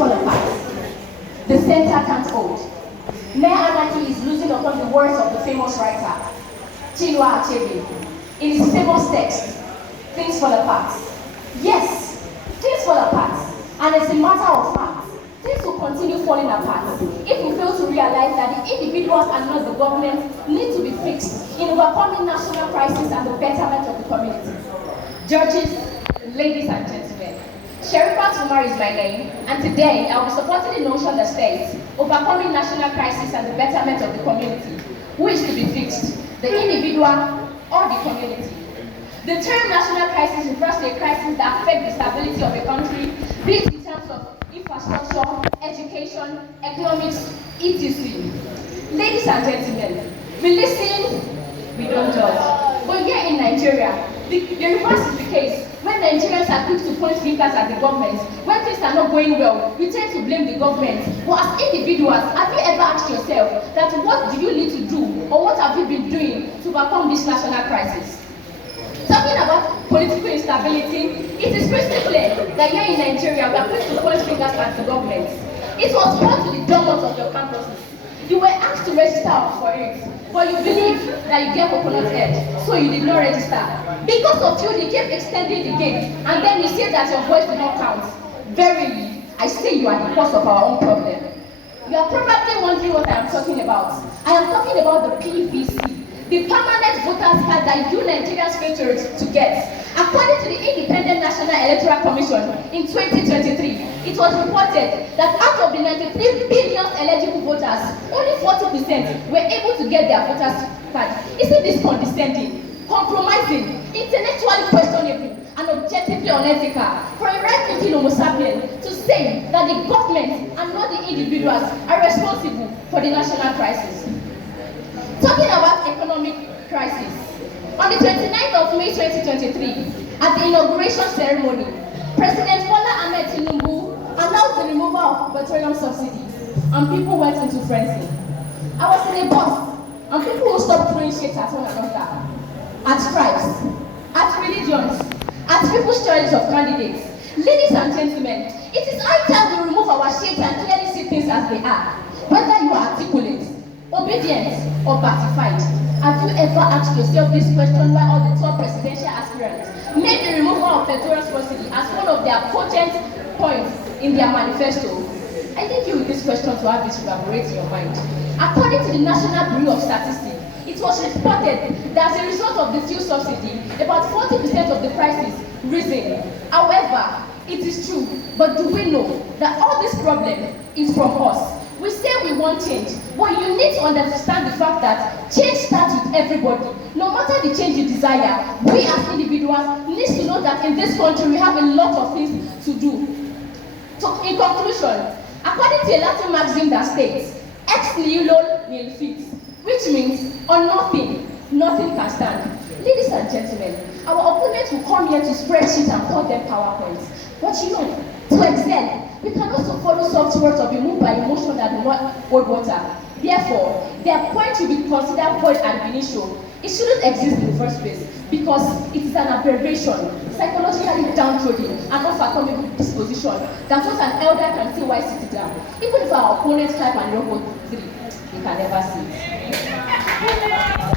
fall apart. The center can't hold. Mere anarchy is losing upon the words of the famous writer, Chinua Achebe. In his famous text, things fall apart. Yes, things fall apart. And as a matter of fact, things will continue falling apart if we fail to realize that the individuals and not the government need to be fixed in overcoming national crisis and the betterment of the community. Judges, ladies and gentlemen, Sheriffa is my name, and today I will be supporting the notion that states overcoming national crisis and the betterment of the community, who is to be fixed, the individual or the community. The term national crisis refers to a crisis that affects the stability of a country, be it in terms of infrastructure, education, economics, etc. Ladies and gentlemen, we listen, we don't judge. But here in Nigeria, the reverse is the case. When Nigerians are quick to point fingers at the government, when things are not going well, we tend to blame the government. But as individuals, have you ever asked yourself that what do you need to do, or what have you been doing to overcome this national crisis? Talking about political instability, it is crystal clear that here in Nigeria, we are quick to point fingers at the government. It was brought to the doormat of your campuses. You were asked to register for it, but you believe that you get coconut head, so you did not register. Because of you, they kept extending the gate, and then you say that your voice did not count. Verily, I say you are the cause of our own problem. You are probably wondering what I am talking about. I am talking about the PVC, the permanent voters card that you Nigerians failed to get. According to the Independent National Electoral Commission in 2023, it was reported that out of the 93 billion eligible voters, only 40% were able to get their voters card. Isn't this condescending, compromising, intellectually questionable, and objectively unethical for a right-thinking Homo sapien to say that the government and not the individuals are responsible for the national crisis? Talking about economic crisis, on the 29th of May 2023, at the inauguration ceremony, President Bola Ahmed Tinubu announced the removal of petroleum subsidy, and people went into frenzy. I was in a bus, and people will stop throwing shit at one another, at tribes, at religions, at people's choice of candidates. Ladies and gentlemen, it is high time we remove our shit and clearly see things as they are, whether you are articulate, obedient, or pacified. Have you ever asked yourself this question why all the top presidential aspirants made the removal of petroleum subsidy as one of their potent points in their manifesto? I leave you with this question to have it reverberate in your mind. According to the National Bureau of Statistics, it was reported that as a result of the fuel subsidy, about 40% of the prices risen. However, it is true, but do we know that all this problem is from us? We say we want change, but you need to understand the fact that change starts with everybody. No matter the change you desire, we as individuals need to know that in this country we have a lot of things to do. So in conclusion, according to a Latin maxim that states, ex nihilo nihil fit, which means on nothing, nothing can stand. Ladies and gentlemen, our opponents will come here to spread shit and call them PowerPoints. But you know, to excel, we can also follow soft words or be moved by emotion that do not hold water. Therefore, their point should be considered void and initial. It shouldn't exist in the first place because it is an aberration, psychologically downtrodden, and unfathomable disposition that once an elder can see why sit down. Even if our opponents type and robot 3, we can never see it.